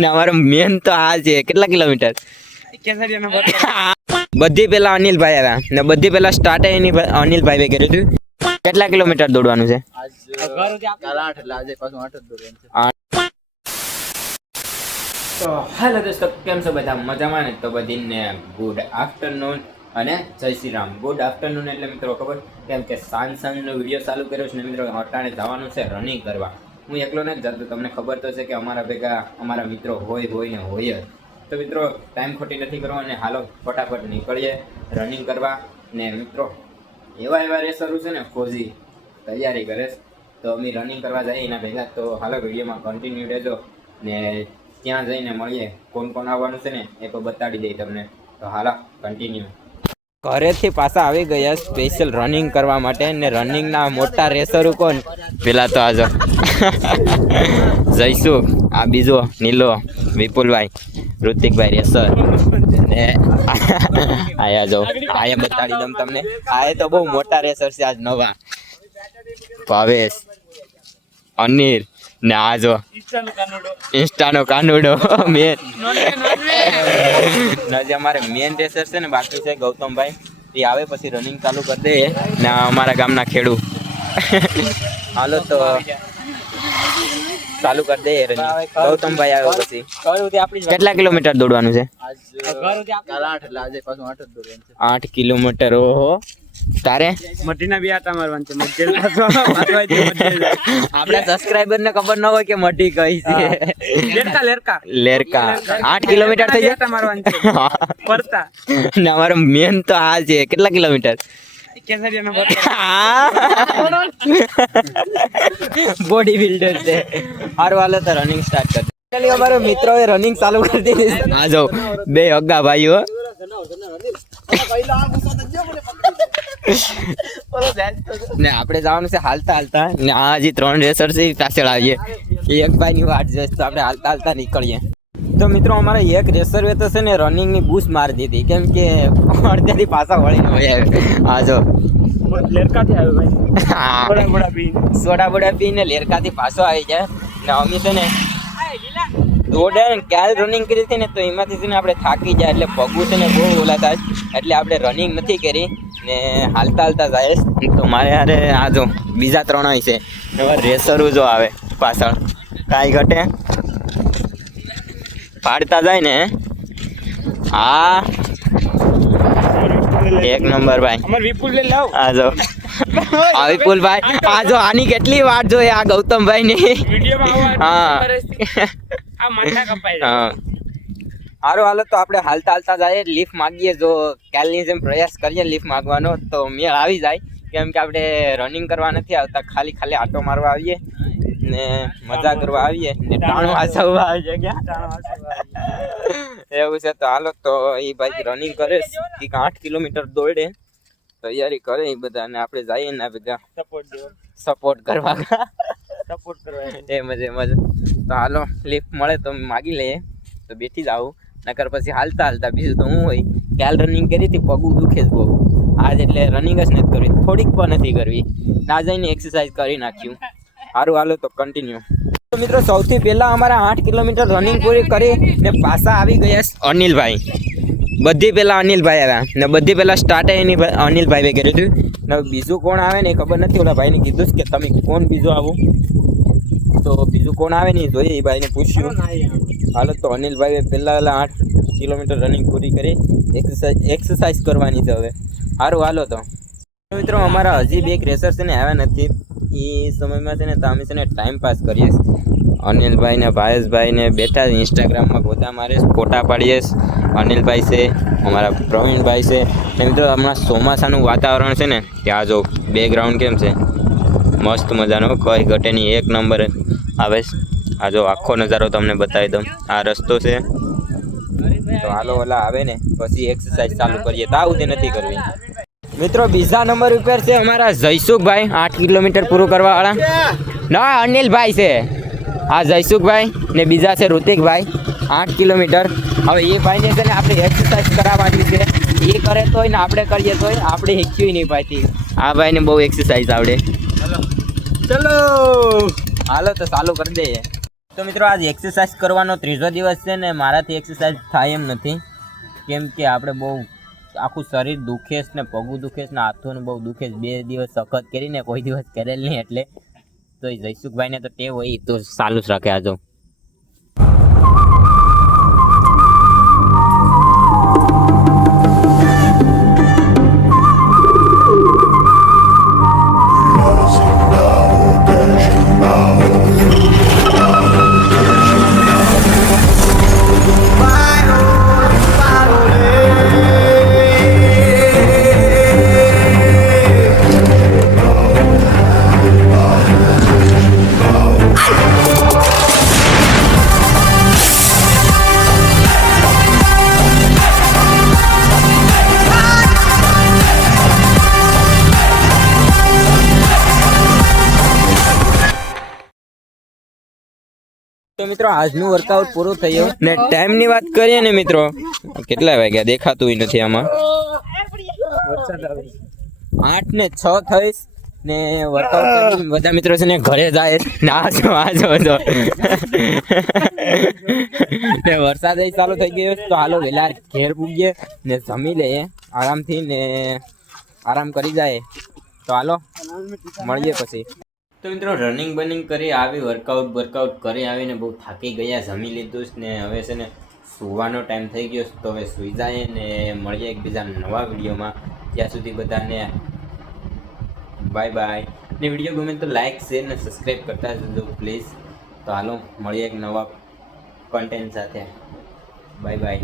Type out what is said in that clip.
ને અમારો મેન તો આ છે. કેટલા કિલોમીટર? બધી પેલા અનિલભાઈ આવ્યા ને બધી પેલા સ્ટાર્ટ અનિલભાઈ કર્યું હતું. કેટલા કિલોમીટર દોડવાનું છે? તો હેલો દોસ્તો, કેમ છો બધા? મજામાં ને? તો બધીને ગુડ આફ્ટરનૂન અને જય શ્રી રામ. ગુડ આફ્ટરનૂન એટલે મિત્રો ખબર કેમ કે સાંજનો વિડીયો ચાલુ કર્યો છે ને મિત્રો અટાણે જવાનું છે રનિંગ કરવા. હું એકલો નથી જતો, તમને ખબર તો છે કે અમારા ભેગા અમારા મિત્રો હોય ને હોય જ. તો મિત્રો ટાઈમ ખોટી નથી કરવો અને હાલો ફટાફટ નીકળીએ રનિંગ કરવા. ને મિત્રો એવા રેસરો છે ને ફોજી તૈયારી કરે છે, તો અમે રનિંગ કરવા જઈએ એના ભેગા. તો હાલો વિડીયોમાં કન્ટિન્યુ રહેજો ને ત્યાં જઈને મળીએ. કોણ કોણ આવવાનું છે ને એ તો બતાડી દઈ તમને. તો હાલો કન્ટિન્યુ. ઘરેથી પાછા આવી ગયા સ્પેશિયલ રનિંગ કરવા માટે. ને રનિંગના મોટા રેસરો કોણ? પેલા તો આજો જયસુખ, આ બીજો નીલો, વિપુલભાઈ, ઋતિકભાઈ રેસર ને આયા જો આયા બતાડી દઉં તમને. આ તો બહુ મોટા રેસર છે આજ નવા. ભાવેશ, અનિલ ને આ જો ઇન્સ્ટાનો કાનુડો મેન. અમારે મેન રેસર છે ને બાકી છે ગૌતમભાઈ, એ આવે પછી રનિંગ ચાલુ કરી દે ને અમારા ગામના ખેડૂત. હાલો તો ચાલુ કરી દે રનિંગ. ગૌતમભાઈ આવે પછી. કેટલા કિલોમીટર દોડવાનું છે? 8 કિલોમીટર. ઓહો, તારે મઢીના બી આટા મારવાનું છે. આપણા સબસ્ક્રાઇબર ને ખબર ન હોય કે મઢી કઈ છે. લેરકા 8 કિલોમીટર થઈ જાય મારવાનું છે પડતા. ને અમારો મેન તો આ છે. કેટલા કિલોમીટર? બોડી બિલ્ડર છે. હારું હાલો તો રનિંગ સ્ટાર્ટ કરી. અમારો મિત્રો એ રનિંગ ચાલુ કરી દીધી. આ જો બે અગ્ગા ભાઈઓ. ને આપણે જવાનું છે હાલતા ને આ હજી 3 રેસર છે પાછળ આવીએ. એક ભાઈ ની વાટ જોઈશ તો આપણે હાલતા નીકળીએ. તો મિત્રો અમારે એક રેસર વે તો છે ને રનિંગ ની બૂસ્ટ મારી દીધી, કેમ કે અડધેથી પાછા વળીને વહી આવે. આ જો લેરકાથી આવ્યો ભાઈ, સોડા બોડા પીને લેરકાથી પાછો આવી જાય. ને અમે છે ને દોડે ક્યારે રનિંગ કરી હતી ને તો એમાંથી છે ને આપણે થાકી જાય એટલે પગું છે ને બહુ ઓલા થાય, એટલે આપણે રનિંગ નથી કરી ને હાલતા જાય. તો મારે યારે આ જો બીજા 3 છે રેસરો જો આવે પાછળ, કાંઈ ઘટે પાડતા જાય ને. આ એક નંબર ભાઈ અમાર વિપુલ લે લાવ. આ જો આ વિપુલભાઈ, આ જો આની કેટલી વાટ જોઈએ આ ગૌતમભાઈ ની. વિડિયોમાં હા આ માથા કપાઈ જાય. હા હારું હાલો તો આપણે હાલતા જાય લિફ્ટ માગીએ. જો કાલની જેમ પ્રયાસ કરીએ લિફ્ટ માગવાનો તો મેળ આવી જાય, કેમ કે આપણે રનિંગ કરવા નથી આવતા, ખાલી આટો મારવા આવીએ ને મજા કરવા આવીએ ને ટાણું વાસવવા આવીએ. એવું છે. તો હાલો તો એ ભાઈ રનિંગ કરે, 8 કિલોમીટર દોડે, તૈયારી કરે એ બધા, ને આપણે જઈએ ને બધા સપોર્ટ કરવા એમ જ. તો હાલો લિફ્ટ મળે તો માગી લઈએ તો બેઠી જ આવું, નકર પછી હાલતા બીજું તો હું હોય. કાલ રનિંગ કરી હતી, પગું દુખે જ બહુ. આજ એટલે રનિંગ જ નથી કરવી, થોડીક પણ નથી કરવી. ના જઈને એક્સરસાઇઝ કરી નાખ્યું. સારું હાલો તો કન્ટિન્યુ. તો મિત્રો સૌથી પહેલા અમારા 8 કિલોમીટર રનિંગ પૂરી કરી ને પાછા આવી ગયા અનિલભાઈ. બધી પહેલા અનિલભાઈ આવ્યા ને બધી પહેલા સ્ટાર્ટ અનિલભાઈ કર્યું હતું. ને બીજું કોણ આવે ને એ ખબર નથી. ઓલા ભાઈને કીધું કે તમે કોણ બીજું આવું, તો બીજું કોણ આવે ને જોઈએ એ ભાઈને પૂછ્યું. હાલો તો અનિલભાઈએ પહેલાં 8 કિલોમીટર રનિંગ પૂરી કરી, એક્સરસાઇઝ કરવાની છે હવે. સારું હાલો તો મિત્રો અમારા હજી બે રેસર છે ને આવ્યા નથી. એ સમયમાં છે ને તો અમે છે ને ટાઈમ પાસ કરીએ. અનિલભાઈ ને ભાવેશભાઈ ને બેઠા ઇન્સ્ટાગ્રામમાં ગોતા મારે, ફોટા પાડીએ. અનિલભાઈ છે, અમારા પ્રવીણભાઈ છે. ને મિત્રો હમણાં ચોમાસાનું વાતાવરણ છે ને, ત્યાં જો બેકગ્રાઉન્ડ કેમ છે મસ્ત મજાનો, કઈ ઘટે નહીં, એક નંબર આવે. આ જો આખો નજારો તમને બતાવી દઉં. આ રસ્તો છે. તો હાલો ઓલા આવે ને પછી એક્સરસાઇઝ ચાલુ કરીએ. તો આવું નથી કરવી. મિત્રો બીજા નંબર ઉપર છે અમારા જયસુખભાઈ, 8 કિલોમીટર પૂરું કરવા વાળા. ના અનિલભાઈ છે, આ જયસુખભાઈ ને બીજા છે ઋતિકભાઈ, 8 કિલોમીટર. હવે એ ભાઈને છે ને આપણે એક્સરસાઇઝ કરાવવાની છે. એ કરે તોય ને આપણે કરીએ તોય આપણે શીખ્યું નહીં પાછી. આ ભાઈને બહુ એક્સરસાઇઝ આવડે. ચલો હાલો તો ચાલુ કરી દઈએ. તો મિત્રો આજ એક્સરસાઇઝ કરવાનો ત્રીજો દિવસ છે ને મારાથી એક્સરસાઇઝ થાય એમ નથી, કેમ કે આપણે બહુ આખું શરીર દુખે છે ને પગું દુખે છે ને હાથોનું બહુ દુખે છે. 2 દિવસ સખત કરીને કોઈ દિવસ કરેલ નહીં, એટલે તો એ જયસુખભાઈને તો ટેવ હોય તો ચાલુ જ રાખે. આજો તો મિત્રો આજનું વર્કઆઉટ પૂરું થયું ને ટાઈમની વાત કરીએ ને મિત્રો, કેટલા વાગ્યા દેખાતું નથી આમાં. વરસાદ આવે 8:06 થઈશ ને વર્કઆઉટ બધા મિત્રો છે ને ઘરે જાય ને આજો ને વરસાદ ચાલુ થઈ ગયો તો હાલો વેલા ઘેર પૂગીએ ને જમી લઈએ આરામથી ને આરામ કરી જાય. તો હાલો મળીએ પછી. તો મિત્રો રનિંગ બનિંગ કરી આવી, વર્કઆઉટ કરી આવીને બહુ થાકી ગયા, જમી લીધું ને હવે છે ને સુવાનો ટાઈમ થઈ ગયો તો હવે સુઈ જાય ને મળીએ એકબીજા નવા વિડીયોમાં. ત્યાં સુધી બધાને બાય બાય ને વિડીયો ગમે તો લાઈક શેર ને સબસ્ક્રાઈબ કરતા જજો પ્લીઝ. તો હાલો મળીએ એક નવા કન્ટેન્ટ સાથે. Bye bye.